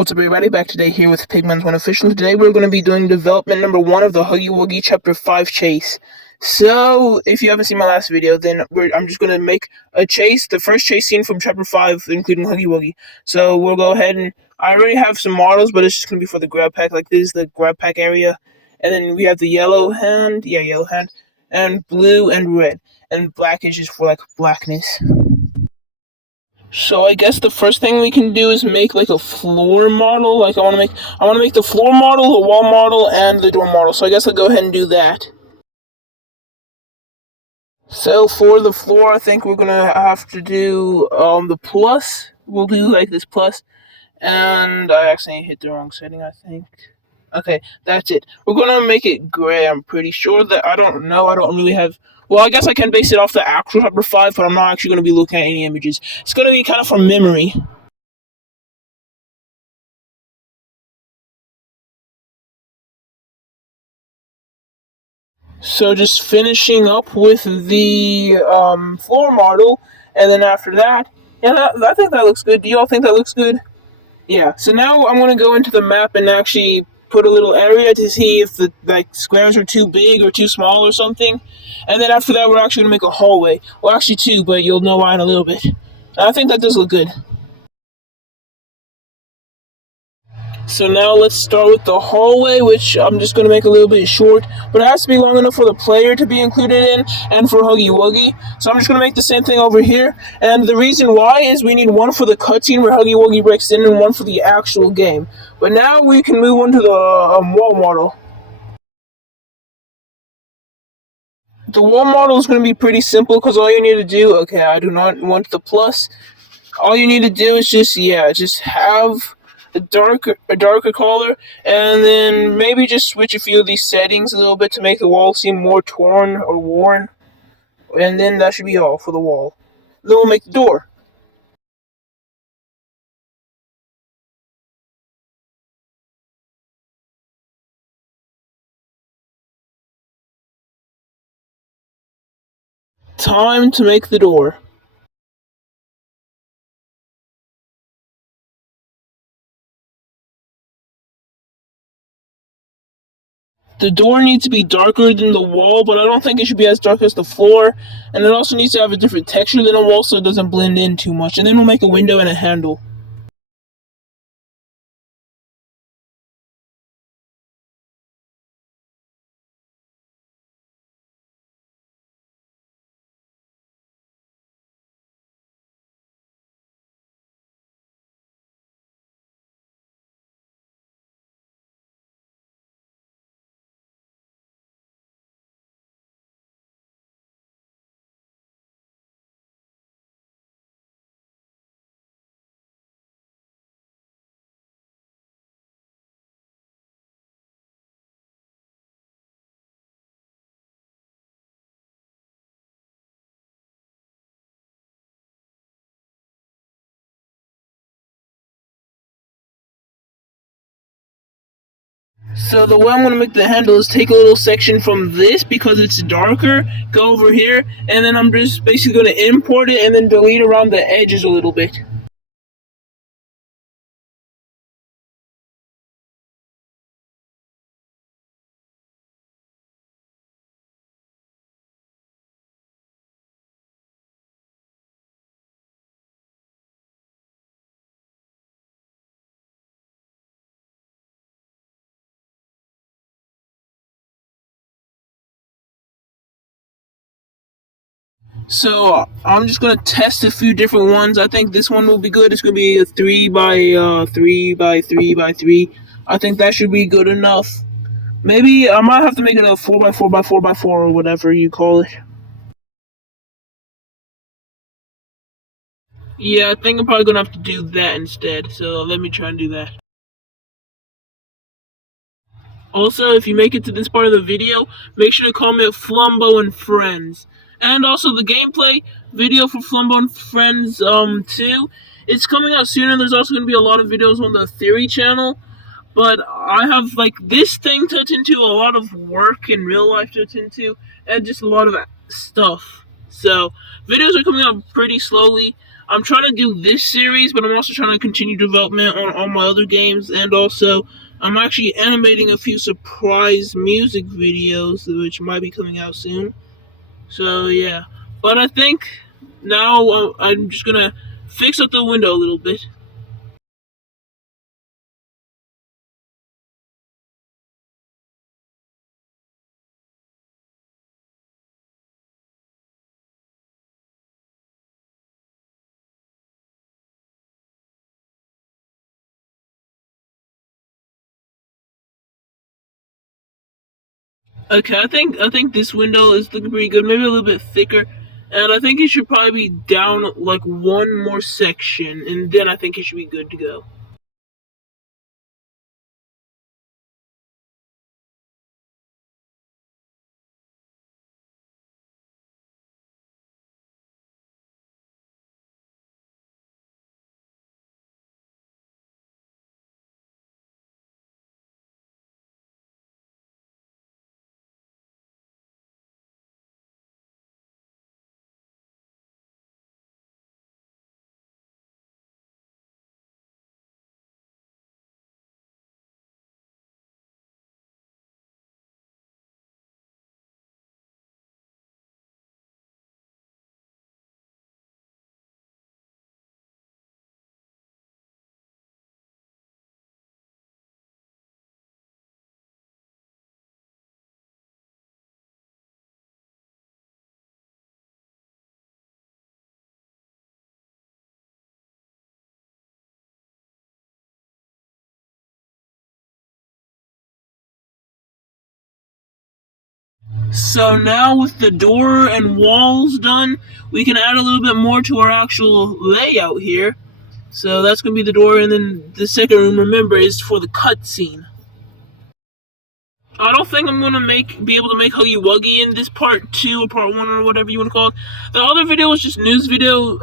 What's up, everybody? Back today here with Pigman's One Official. Today we're going to be doing development number 1 of the Huggy Wuggy Chapter 5 chase. So, if you haven't seen my last video, then I'm just going to make a chase, the first chase scene from Chapter 5, including Huggy Wuggy. So, we'll go ahead and I already have some models, but it's just going to be for the grab pack. Like, this is the grab pack area. And then we have the yellow hand, and blue and red. And black is just for, like, blackness. So I guess the first thing we can do is make like a floor model. Like I want to make the floor model, the wall model, and the door model. So I guess I'll go ahead and do that. So for the floor, I think we're gonna have to do the plus. We'll do like this plus, and I accidentally hit the wrong setting, I think. Okay, that's it. We're gonna make it gray. I'm pretty sure that I don't know. I don't really have. Well, I guess I can base it off the actual Chapter 5, but I'm not actually gonna be looking at any images. It's gonna be kind of from memory. So just finishing up with the floor model, and then after that, yeah, I think that looks good. Do y'all think that looks good? Yeah. So now I'm gonna go into the map and actually put a little area to see if the squares are too big or too small or something, and then after that we're actually gonna make a hallway. Well, actually two, but you'll know why in a little bit. I think that does look good. So now let's start with the hallway, which I'm just going to make a little bit short, but it has to be long enough for the player to be included in and for Huggy Wuggy. So I'm just going to make the same thing over here, and the reason why is we need one for the cutscene where Huggy Wuggy breaks in and one for the actual game. But now we can move on to the wall model. The wall model is going to be pretty simple because all you need to do, okay, I do not want the plus. All you need to do is just have a darker color, and then maybe just switch a few of these settings a little bit to make the wall seem more torn or worn, and then that should be all for the wall. Then we'll make the door. Time to make the door. The door needs to be darker than the wall, but I don't think it should be as dark as the floor. And it also needs to have a different texture than a wall so it doesn't blend in too much. And then we'll make a window and a handle. So the way I'm going to make the handle is take a little section from this because it's darker, go over here, and then I'm just basically going to import it and then delete around the edges a little bit. So I'm just gonna test a few different ones. I think this one will be good. It's gonna be a 3 by 3 by 3 by 3. I think that should be good enough. Maybe I might have to make it a 4 by 4 by 4 by 4 or whatever you call it. Yeah, I think I'm probably gonna have to do that instead. So let me try and do that. Also, if you make it to this part of the video, make sure to comment Flumbo and Friends. And also the gameplay video for Flumbo and Friends 2. It's coming out soon, and there's also going to be a lot of videos on the Theory channel. But I have, like, this thing to attend to, a lot of work in real life to attend to, and just a lot of stuff. So, videos are coming out pretty slowly. I'm trying to do this series, but I'm also trying to continue development on all my other games, and also I'm actually animating a few surprise music videos, which might be coming out soon. So yeah, but I think now I'm just gonna fix up the window a little bit. Okay, I think this window is looking pretty good. Maybe a little bit thicker, and I think it should probably be down like one more section, and then I think it should be good to go. So now with the door and walls done, we can add a little bit more to our actual layout here. So that's gonna be the door, and then the second room, remember, is for the cutscene. I don't think I'm gonna be able to make Huggy Wuggy in this part two or part one or whatever you want to call it. The other video was just news video,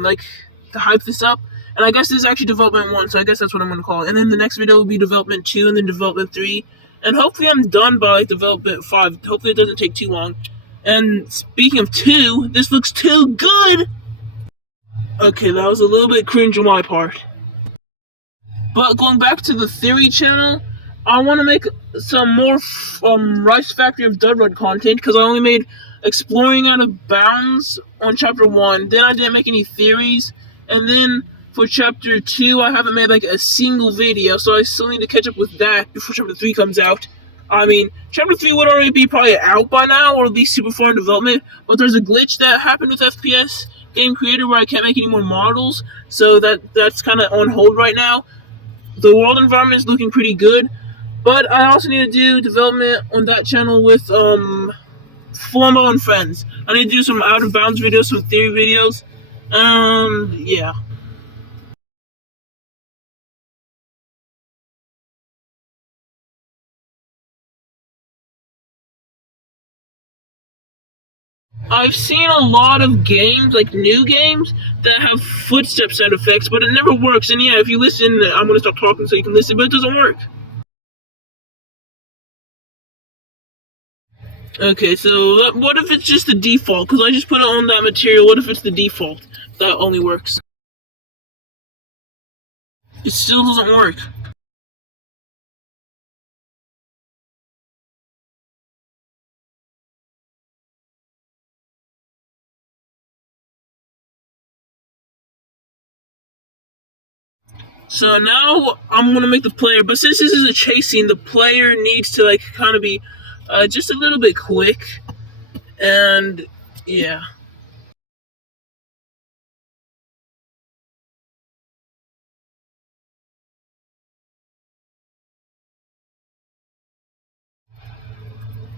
like to hype this up. And I guess this is actually development one, so I guess that's what I'm gonna call it. And then the next video will be development two, and then development three. And hopefully I'm done by like development five. Hopefully it doesn't take too long. And speaking of two, this looks too good. Okay, that was a little bit cringe on my part. But going back to the theory channel, I want to make some more Rice Factory of Dudrod content, because I only made Exploring Out of Bounds on Chapter 1. Then I didn't make any theories. And then for Chapter 2, I haven't made like a single video, so I still need to catch up with that before Chapter 3 comes out. I mean, Chapter 3 would already be probably out by now, or at least super far in development, but there's a glitch that happened with FPS Game Creator where I can't make any more models, so that's kind of on hold right now. The world environment is looking pretty good, but I also need to do development on that channel with Formal and Friends. I need to do some out of bounds videos, some theory videos. Yeah. I've seen a lot of games, like new games, that have footstep sound effects, but it never works. And yeah, if you listen, I'm gonna stop talking so you can listen, but it doesn't work. Okay, so what if it's just the default? Because I just put it on that material. What if it's the default? That only works. It still doesn't work. So now I'm gonna make the player, but since this is a chase scene, the player needs to like kind of be just a little bit quick, and yeah.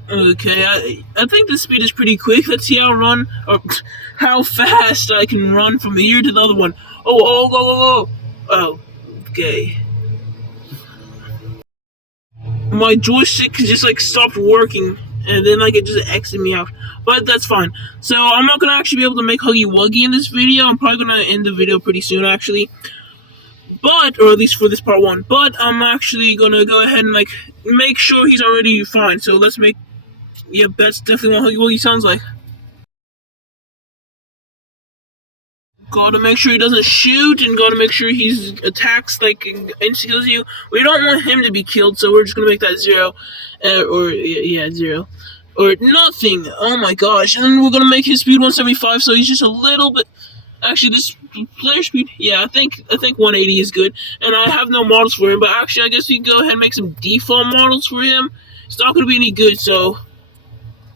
Okay, I think the speed is pretty quick. Let's see how run or how fast I can run from here to the other one. Oh, okay. My joystick just like stopped working, and then like it just exited me out. But that's fine. So I'm not gonna actually be able to make Huggy Wuggy in this video. I'm probably gonna end the video pretty soon, actually. But, or at least for this part one. But I'm actually gonna go ahead and like make sure he's already fine. So let's make. Yep, that's definitely what Huggy Wuggy sounds like. Gotta make sure he doesn't shoot, and gotta make sure he attacks like instantly kills you. We don't want him to be killed, so we're just gonna make that 0, or yeah, 0, or nothing. Oh my gosh! And we're gonna make his speed 175, so he's just a little bit. Actually, this player speed, yeah, I think 180 is good, and I have no models for him. But actually, I guess we can go ahead and make some default models for him. It's not gonna be any good, so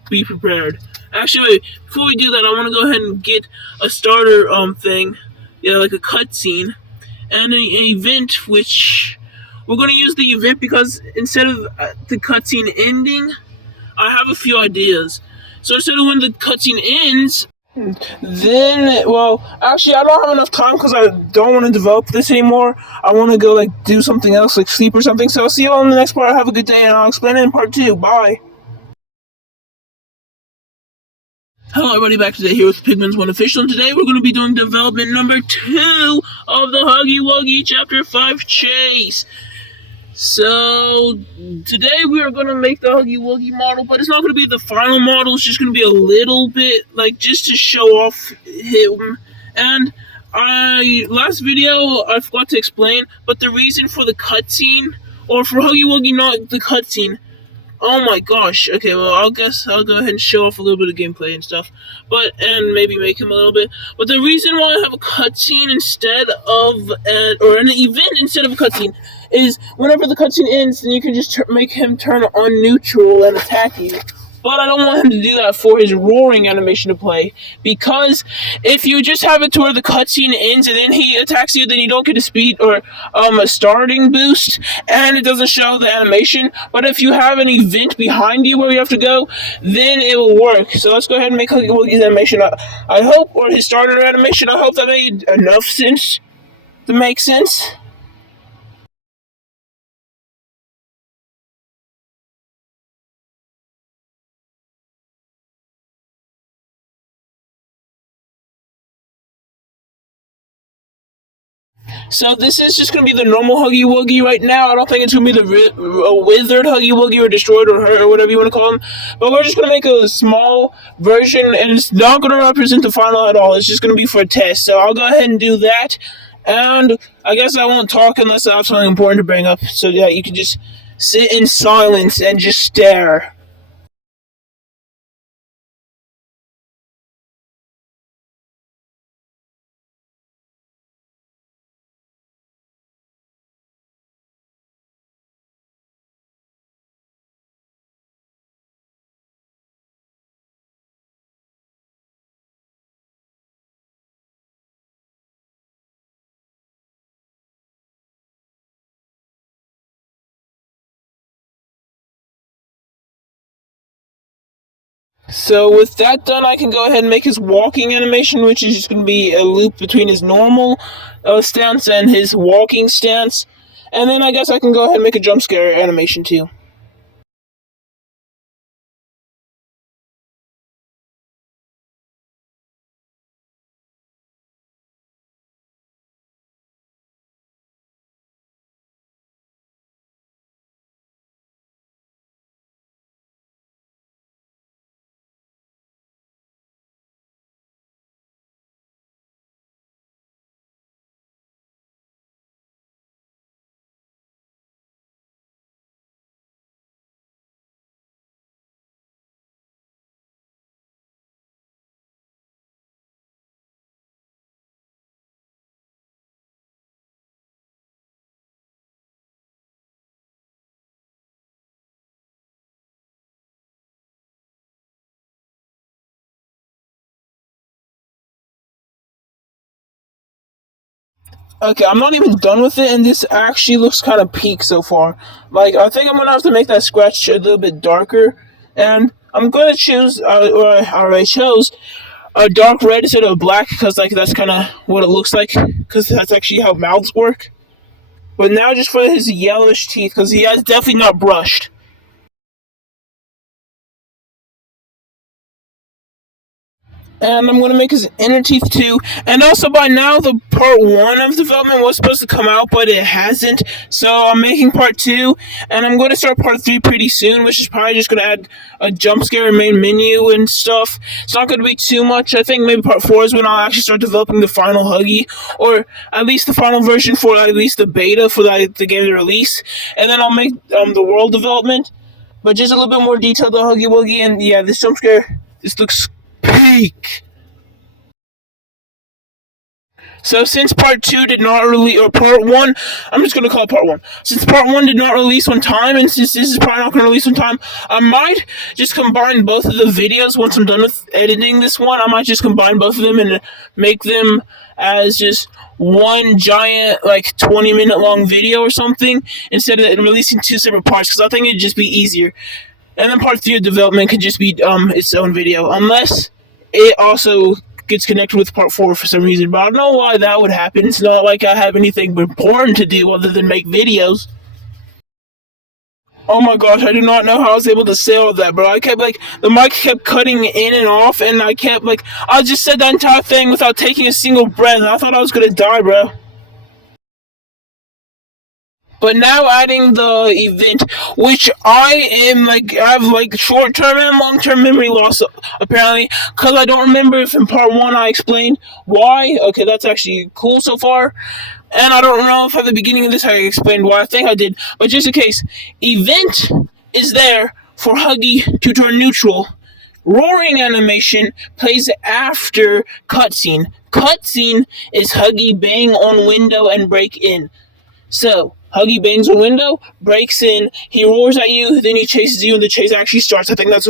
be prepared. Actually, wait, before we do that, I want to go ahead and get a starter thing, yeah, like a cutscene, and an event, which we're going to use the event because instead of the cutscene ending, I have a few ideas. So instead of when the cutscene ends, then, well, actually, I don't have enough time because I don't want to develop this anymore. I want to go, like, do something else, like sleep or something. So I'll see you all in the next part. Have a good day, and I'll explain it in part 2. Bye. Hello everybody, back today here with Pigman's One Official, and today we're going to be doing development number 2 of the Huggy Wuggy Chapter 5 Chase. So, today we are going to make the Huggy Wuggy model, but it's not going to be the final model, it's just going to be a little bit, like, just to show off him. And last video, I forgot to explain, but the reason for the cutscene, or for Huggy Wuggy, not the cutscene. Oh my gosh. Okay, well, I guess I'll go ahead and show off a little bit of gameplay and stuff. And maybe make him a little bit. But the reason why I have a cutscene instead of, or an event instead of a cutscene, is whenever the cutscene ends, then you can just make him turn on neutral and attack you. But I don't want him to do that for his roaring animation to play, because if you just have it to where the cutscene ends and then he attacks you, then you don't get a speed or a starting boost, and it doesn't show the animation. But if you have an event behind you where you have to go, then it will work. So let's go ahead and make Huggy Wuggy's animation. I hope, or his starter animation, I hope that made enough sense to make sense. So this is just going to be the normal Huggy Wuggy right now. I don't think it's going to be the withered Huggy Wuggy or destroyed or hurt or whatever you want to call him. But we're just going to make a small version, and it's not going to represent the final at all. It's just going to be for a test. So I'll go ahead and do that. And I guess I won't talk unless I have something important to bring up. So yeah, you can just sit in silence and just stare. So with that done, I can go ahead and make his walking animation, which is just going to be a loop between his normal stance and his walking stance. And then I guess I can go ahead and make a jump scare animation too. Okay, I'm not even done with it, and this actually looks kind of peak so far. Like, I think I'm gonna have to make that scratch a little bit darker, and I'm gonna choose, or I already chose, a dark red instead of black, because like that's kind of what it looks like, because that's actually how mouths work. But now just for his yellowish teeth, because he has definitely not brushed. and I'm gonna make his inner teeth too. And also, by now, the part 1 of development was supposed to come out, but it hasn't. So I'm making part 2, and I'm gonna start part 3 pretty soon, which is probably just gonna add a jump scare main menu and stuff. It's not gonna be too much. I think maybe part 4 is when I'll actually start developing the final Huggy, or at least the final version for at least the beta for the game to release. And then I'll make the world development, but just a little bit more detailed on Huggy Wuggy. And yeah, this jump scare, this looks peak. So since part 2 did not release, or part 1, I'm just going to call it part 1. Since part 1 did not release on time, and since this is probably not going to release on time, I might just combine both of the videos once I'm done with editing this one. I might just combine both of them and make them as just one giant, like, 20-minute long video or something, instead of releasing 2 separate parts, because I think it'd just be easier. And then part 3 of development could just be its own video, unless it also gets connected with part 4 for some reason, but I don't know why that would happen. It's not like I have anything important to do other than make videos. Oh my gosh, I do not know how I was able to say all that, bro. I kept, like, the mic kept cutting in and off, and I kept, like, I just said that entire thing without taking a single breath, and I thought I was gonna die, bro. But now adding the event, which I have like short-term and long-term memory loss apparently, because I don't remember if in part 1 I explained why. Okay, that's actually cool so far. And I don't know if at the beginning of this I explained why. I think I did, but just in case, event is there for Huggy to turn neutral. Roaring animation plays after cutscene. Cutscene is Huggy bang on window and break in. So, Huggy bangs a window, breaks in, he roars at you, then he chases you, and the chase actually starts. I think that's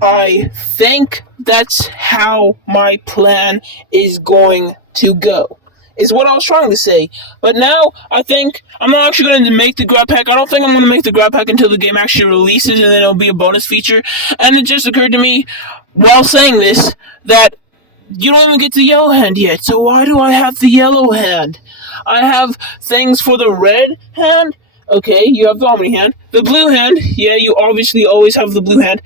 I think that's how my plan is going to go, is what I was trying to say. But now, I think I'm not actually going to make the grab pack. I don't think I'm going to make the grab pack until the game actually releases, and then it'll be a bonus feature. And it just occurred to me, while saying this, that you don't even get the yellow hand yet, so why do I have the yellow hand? I have things for the red hand. Okay, you have the Omni hand. The blue hand, yeah, you obviously always have the blue hand.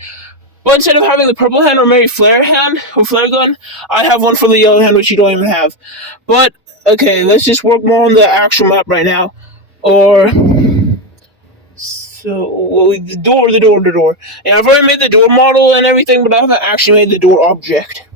But instead of having the purple hand or Mary Flare hand, or flare gun, I have one for the yellow hand, which you don't even have. But, okay, let's just work more on the actual map right now. Or, so, well, the door. Yeah, I've already made the door model and everything, but I haven't actually made the door object.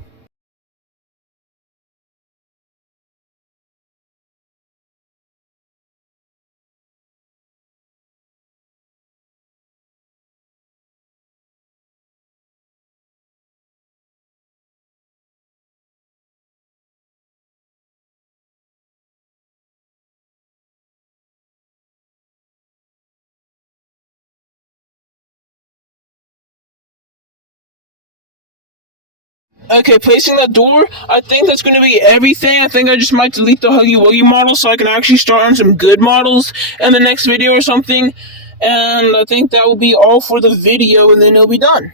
Okay, placing that door, I think that's going to be everything. I think I just might delete the Huggy Wuggy model so I can actually start on some good models in the next video or something. And I think that will be all for the video, and then it'll be done.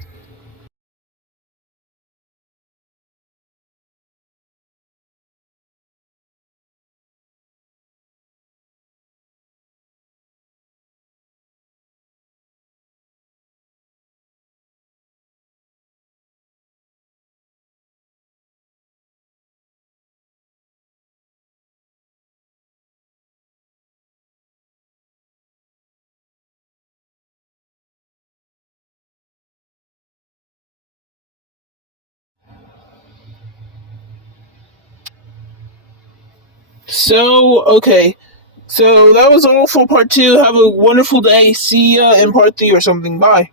So, okay. So that was all for part 2. Have a wonderful day. See ya in part 3 or something. Bye.